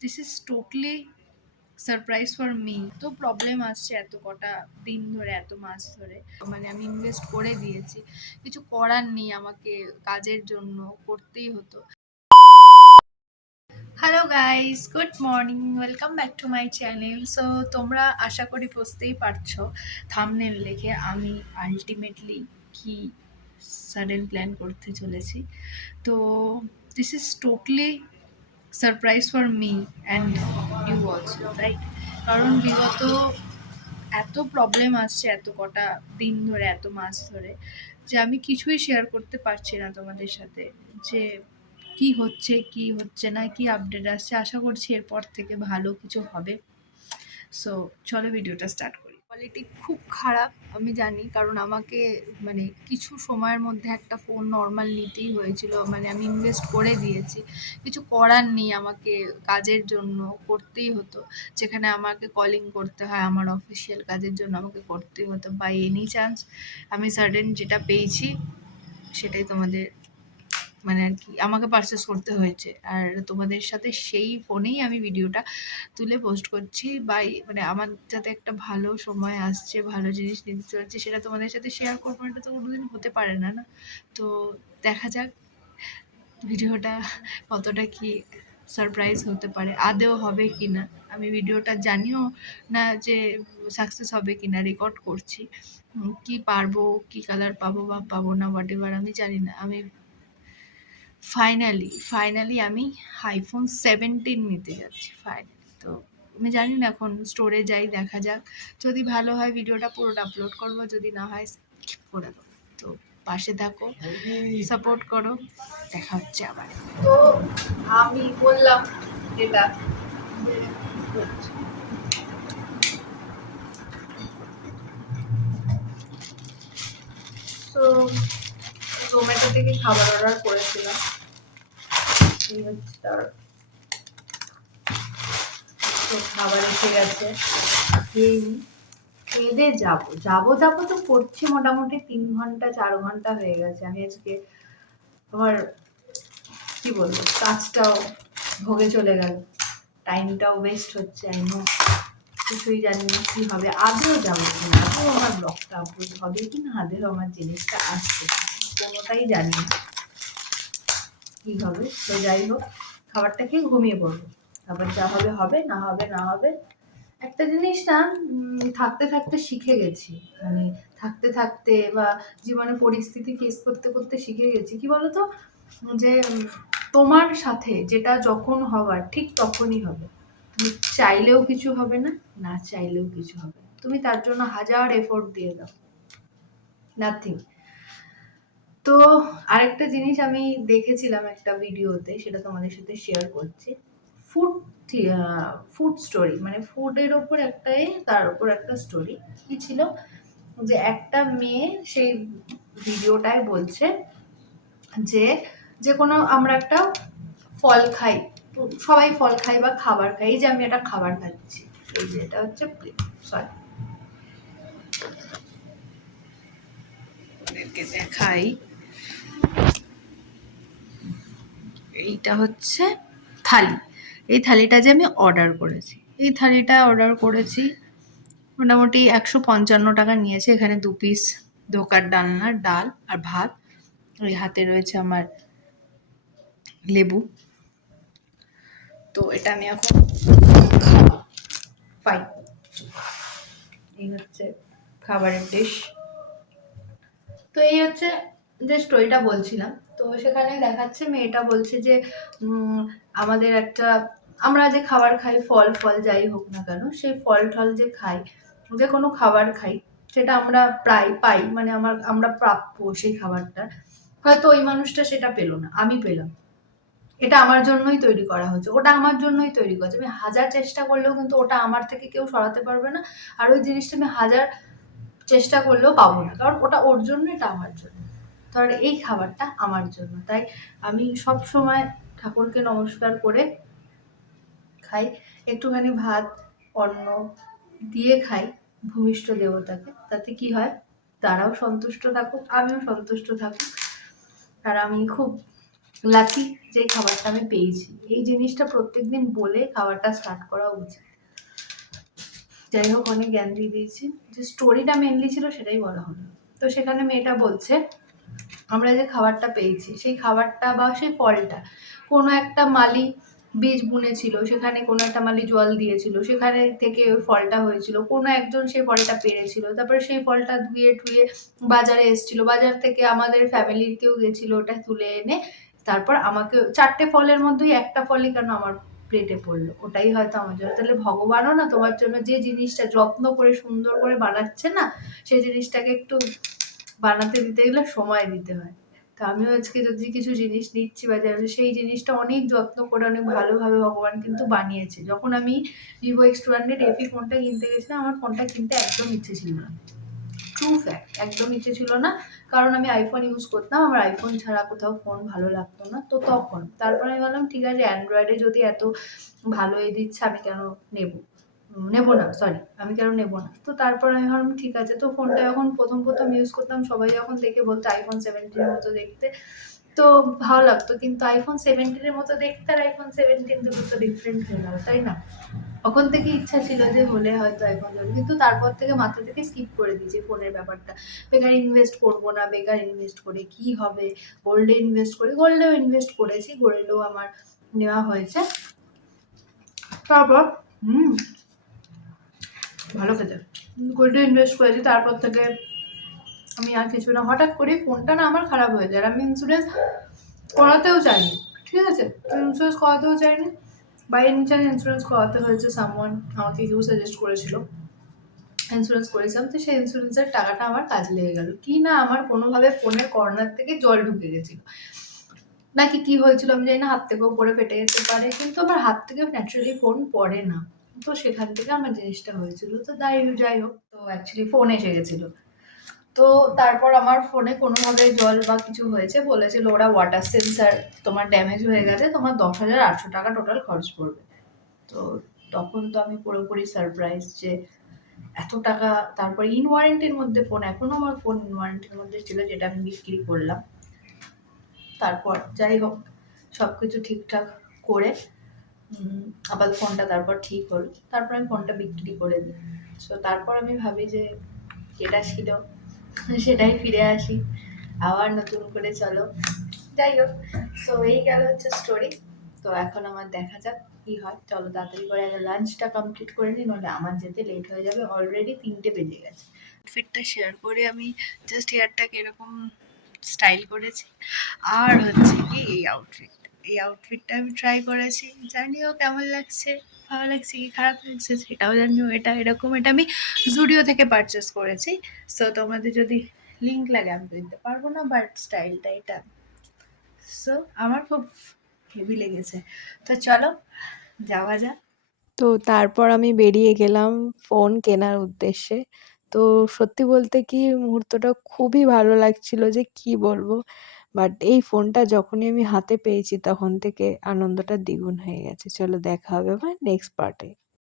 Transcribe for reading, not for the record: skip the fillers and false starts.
This is totally surprise for me. তো problem আসছে এত কটা দিন ধরে, এত মাস ধরে, মানে আমি ইনভেস্ট করে দিয়েছি, কিছু করার নেই, আমাকে কাজের জন্য করতেই হতো। Hello guys, good morning, welcome back to my channel. So তোমরা আশা করি বুঝতেই পারছো থাম্বনেল দেখে আমি আলটিমেটলি কি সাডেন প্ল্যান করতে চলেছি। তো this is totally surprise for me and you also, right? কারণ বিগত এত প্রবলেম আসছে এত কটা দিন ধরে, এত মাস ধরে, যে আমি কিছুই শেয়ার করতে পারছি না তোমাদের সাথে, যে কি হচ্ছে কি হচ্ছে না, কি আপডেট আসছে। আশা করছি এরপর থেকে ভালো কিছু হবে। সো চলো ভিডিওটা স্টার্ট করি। কোয়ালিটি খুব খারাপ আমি জানি, কারণ আমাকে মানে কিছু সময়ের মধ্যে একটা ফোন নর্মাল নিতেই হয়েছিল, মানে আমি ইনভেস্ট করে দিয়েছি, কিছু করার নেই, আমাকে কাজের জন্য করতেই হতো, যেখানে আমাকে কলিং করতে হয় আমার অফিসিয়াল কাজের জন্য, আমাকে করতেই হতো। বাই এনি চান্স আমি সাডেন যেটা পেয়েছি সেটাই তোমাদের মানে আর কি আমাকে পারচেস করতে হয়েছে। আর তোমাদের সাথে সেই ফোনেই আমি ভিডিওটা তুলে পোস্ট করছি, বাই মানে আমার যাতে একটা ভালো সময় আসছে, ভালো জিনিস নিতে পারছি, সেটা তোমাদের সাথে শেয়ার করবো, এটা তো কোনোদিন হতে পারে না, না? তো দেখা যাক ভিডিওটা কতটা কি সারপ্রাইজ হতে পারে, আদেও হবে কি না। আমি ভিডিওটা জানিও না যে সাকসেস হবে কি না, রেকর্ড করছি, কি পারবো, কি কালার পাবো বা পাবো না, হোয়াট এভার আমি জানি না। আমি ফাইনালি আমি আইফোন 17 নিতে যাচ্ছি ফাইনালি। তো আমি জানি না, এখন স্টোরে যাই, দেখা যাক, যদি ভালো হয় ভিডিওটা পুরোটা আপলোড করবো, যদি না হয় স্কিপ করে দেবো। তো পাশে থাকো, সাপোর্ট করো, দেখা হচ্ছে আবার। তো আমি বললাম যেটা তো জোম্যাটো থেকে খাবার অর্ডার করেছিলাম, এই হচ্ছে তার। তো খাবার এসে গেছে, খেয়ে দিয়ে যাবো যাবো যাবো তো করছি, মোটামুটি 3 ঘন্টা 4 ঘন্টা হয়ে গেছে। আমি আজকে আমার কি বলবো, কাজটাও ভোগে চলে গেল, টাইমটাও ওয়েস্ট হচ্ছে। আই নো, কিছুই জানি না কি হবে, আদৌ যাবো কিনা, আদৌ আমার ব্লগটা আপলোড হবে কিনা, আদৌ আমার জিনিসটা আসছে, কোনোটাই জানি না কি হবে। তো যাই হোক, খাবারটা খেয়ে ঘুমিয়ে পড়বো, তারপর যা হবে হবে, না হবে না হবে। একটা জিনিস না, থাকতে থাকতে শিখে গেছি, মানে থাকতে থাকতে বা জীবনে পরিস্থিতি ফেস করতে করতে শিখে গেছি, কি বলতো, যে তোমার সাথে যেটা যখন হওয়ার ঠিক তখনই হবে। তুমি চাইলেও কিছু হবে না, না চাইলেও কিছু হবে, তুমি তার জন্য হাজার এফোর্ট দিয়ে দাও, নাথিং। তো আরেকটা জিনিস আমি দেখেছিলাম একটা ভিডিওতে, সেটা তোমাদের সাথে শেয়ার করছি। ফুড ফুড স্টোরি, মানে ফুডের ওপর একটাই, তার উপর একটা স্টোরি। কি ছিল, যে একটা মেয়ে সেই ভিডিওটায় বলছে যে যে কোনো আমরা একটা ফল খাই, সবাই ফল খাই বা খাবার খাই, এই যে আমি একটা খাবার খাচ্ছি, এই যে এটা হচ্ছে সরি ওদেরকে দেখাই, এইটা হচ্ছে থালি। এই থালিটা যে আমি অর্ডার করেছি, এই থালিটা অর্ডার করেছি মোটামুটি 155 টাকা নিয়েছে। এখানে 2 পিস ধোকার ডালনা, ডাল আর ভাত, ওই হাতে রয়েছে আমার লেবু। তো এটা আমি এখন খাবো, ফাইন। এই হচ্ছে খাবারের ডিশ। তো এই হচ্ছে যে স্টোরিটা বলছিলাম। তো সেখানে দেখাচ্ছে, মেয়েটা বলছে যে আমাদের একটা, আমরা যে খাবার খাই, ফল ফল যাই হোক না কেন, সেই ফল টল যে খাই, যে কোনো খাবার খাই, সেটা আমরা প্রায় পাই, মানে আমরা প্রাপ্য সেই খাবারটা। হয়তো ওই মানুষটা সেটা পেলো না, আমি পেলাম, এটা আমার জন্যই তৈরি করা হচ্ছে, ওটা আমার জন্যই তৈরি করেছে। আমি হাজার চেষ্টা করলেও কিন্তু ওটা আমার থেকে কেউ সরাতে পারবে না, আর ওই জিনিসটা আমি হাজার চেষ্টা করলেও পাবো না, কারণ ওটা ওর জন্য, এটা আমার জন্য। তো আর এই খাবারটা আমার জন্য, তাই আমি সব সময় ঠাকুরকে নমস্কার করে খাই, একটুখানি ভাত অন্ন দিয়ে খাই ভূমিষ্ঠ দেবতাকে, তাতে কি হয়, তারাও সন্তুষ্ট থাকুক, আমিও সন্তুষ্ট থাকুক। আর আমি খুব লাকি যে খাবারটা আমি পেয়েছি। এই জিনিসটা প্রত্যেকদিন বলে খাবারটা স্টার্ট করা উচিত। যাই হোক, অনেক জ্ঞান দিয়ে দিয়েছি। যে স্টোরিটা মেনলি ছিল সেটাই বলা হলো। তো সেখানে মেয়েটা বলছে আমরা যে খাবারটা পেয়েছি সেই খাবারটা বা সেই ফলটা কোনো একটা মালি বীজ বুনেছিল, সেখানে কোনো একটা মালি জল দিয়েছিল, সেখানে থেকে ওই ফলটা হয়েছিল, কোনো একজন সেই ফলটা পেরেছিল, তারপরে সেই ফলটা ধুয়ে ঠুয়ে বাজারে এসেছিল, বাজার থেকে আমাদের ফ্যামিলির কেউ গেছিল ওটা তুলে এনে তারপর আমাকে 4টে ফলের মধ্যেই একটা ফলই কেন আমার প্লেটে পড়লো, ওটাই হয়তো আমার জন্য। তাহলে ভগবানও না তোমার জন্য যে জিনিসটা যত্ন করে সুন্দর করে বানাচ্ছে না, সেই জিনিসটাকে একটু বানাতে দিতে গেলে সময় দিতে হয়। তো আমিও আজকে যদি কিছু জিনিস নিচ্ছি বাজারে, সেই জিনিসটা অনেক যত্ন করে অনেক ভালোভাবে ভগবান কিন্তু বানিয়েছে। যখন আমি ভিভো X200 এফি ফোনটা কিনতে গেছিলাম, আমার ফোনটা কিনতে একদম ইচ্ছে ছিল না। ট্রু ফ্যাক্ট, একদম ইচ্ছে ছিল না। কারণ আমি আইফোন ইউজ করতাম, আমার আইফোন ছাড়া কোথাও ফোন ভালো লাগতো না। তো তখন তারপরে আমি বললাম ঠিক আছে, অ্যান্ড্রয়েডে যদি এত ভালো দিচ্ছে আমি কেন নেব, নেবো না, সরি, আমি কেন নেবো না। তো তারপর আমি ভাবলাম ঠিক আছে। তো ফোনটা যখন প্রথম প্রথম ইউজ করতাম সবাই যখন দেখে বলতো আইফোন 17 এর মতো দেখতে, তো ভালো লাগতো। কিন্তু আইফোন 17 এর মতো দেখতে আর আইফোন 17 দুটো তো ডিফারেন্ট হয়ে গেল, তাই না? তখন থেকে ইচ্ছা ছিল যে হলে হয়তো আইফোন নেব, কিন্তু তারপর থেকে মাথা থেকে স্কিপ করে দিয়েছি ফোনের ব্যাপারটা। বেকার ইনভেস্ট করবো না, বেকার ইনভেস্ট করে কি হবে। গোল্ডে ইনভেস্ট করি, গোল্ডেও ইনভেস্ট করেছি, গোল্ডেও আমার নেওয়া হয়েছে। তারপর ভালো খেতে গোল্ডে ইনভেস্ট করেছি। তারপর থেকে আমি আর কিছু না, হঠাৎ করে ফোনটা না আমার খারাপ হয়ে যায়, আমি ইন্স্যুরেন্স করাতেও চাইনি, ঠিক আছে, ইন্স্যুরেন্স করাতেও চাইনি, বাই এনি চান্স ইন্স্যুরেন্স করাতে হয়েছে। সামওয়ান আমাকে কেউ সাজেস্ট করেছিল, ইন্স্যুরেন্স করেছিলাম। তো সেই ইন্স্যুরেন্সের টাকাটা আমার কাজে লেগে গেল কি না, আমার কোনোভাবে ফোনের কর্নার থেকে জল ঢুকে গেছিল, নাকি কি হয়েছিল আমি জানি না, হাত থেকেও পড়ে ফেটে যেতে পারে, কিন্তু আমার হাত থেকে ন্যাচারালি ফোন পড়ে না। তো সেখান থেকে আমার জিনিসটা হয়েছিল। তো যাই হোক, তো অ্যাকচুয়ালি ফোন এসে গেছিল। তো তারপর আমার ফোনে কোনোভাবে জল বা কিছু হয়েছে, বলেছিল ওরা ওয়াটার সেন্সার তোমার ড্যামেজ হয়ে গেছে, তোমার 10,800 টাকা টোটাল খরচ পড়বে। তো তখন তো আমি পুরোপুরি সারপ্রাইজ যে এত টাকা। তারপর ইন ওয়ারেন্টির মধ্যে ফোন, এখনো আমার ফোন ইন ওয়ারেন্টির মধ্যে ছিল, যেটা আমি বিক্রি করলাম। তারপর যাই হোক, সবকিছু ঠিকঠাক করে আবার ফোনটা তারপর ঠিক হলো, তারপর আমি ফোনটা বিক্রি করে দিই। সো তারপর আমি ভাবি যে যেটা ছিল সেটাই ফিরে আসি, আবার নতুন করে চলো। যাই হোক, সো এই গেল হচ্ছে স্টোরি। তো এখন আমার দেখা যাক কি হয়। চলো তাড়াতাড়ি করে আগে লাঞ্চটা কমপ্লিট করে নিই, নইলে আমার যেতে লেট হয়ে যাবে, অলরেডি 3টে বেজে গেছে। আউটফিটটা শেয়ার করে আমি জাস্ট হেয়ারটাকে এরকম স্টাইল করেছি। আর হচ্ছে কি এই আউটফিটটা আমি ট্রাই করেছি, জানিও কেমন লাগছে, ভালো লাগছে কি খারাপ লাগছে সেটাও জানিও। এটা আমি জুডিও থেকে পারচেস করেছি। সো তোমাদের যদি লিঙ্ক লাগে আমি তো দিতে পারবো না, বাট স্টাইলটা এটা। সো আমার খুব হেভি লেগেছে। তো চলো যাওয়া যাক। তো তারপর আমি বেরিয়ে গেলাম ফোন কেনার উদ্দেশ্যে। তো সত্যি বলতে কি মুহূর্তটা খুবই ভালো লাগছিল যে কি বলবো। বাট এই ফোনটা যখনই আমি হাতে পেয়েছি তখন থেকে আনন্দটা দ্বিগুণ হয়ে গেছে। চলো দেখা হবে আমার নেক্সট পার্টে।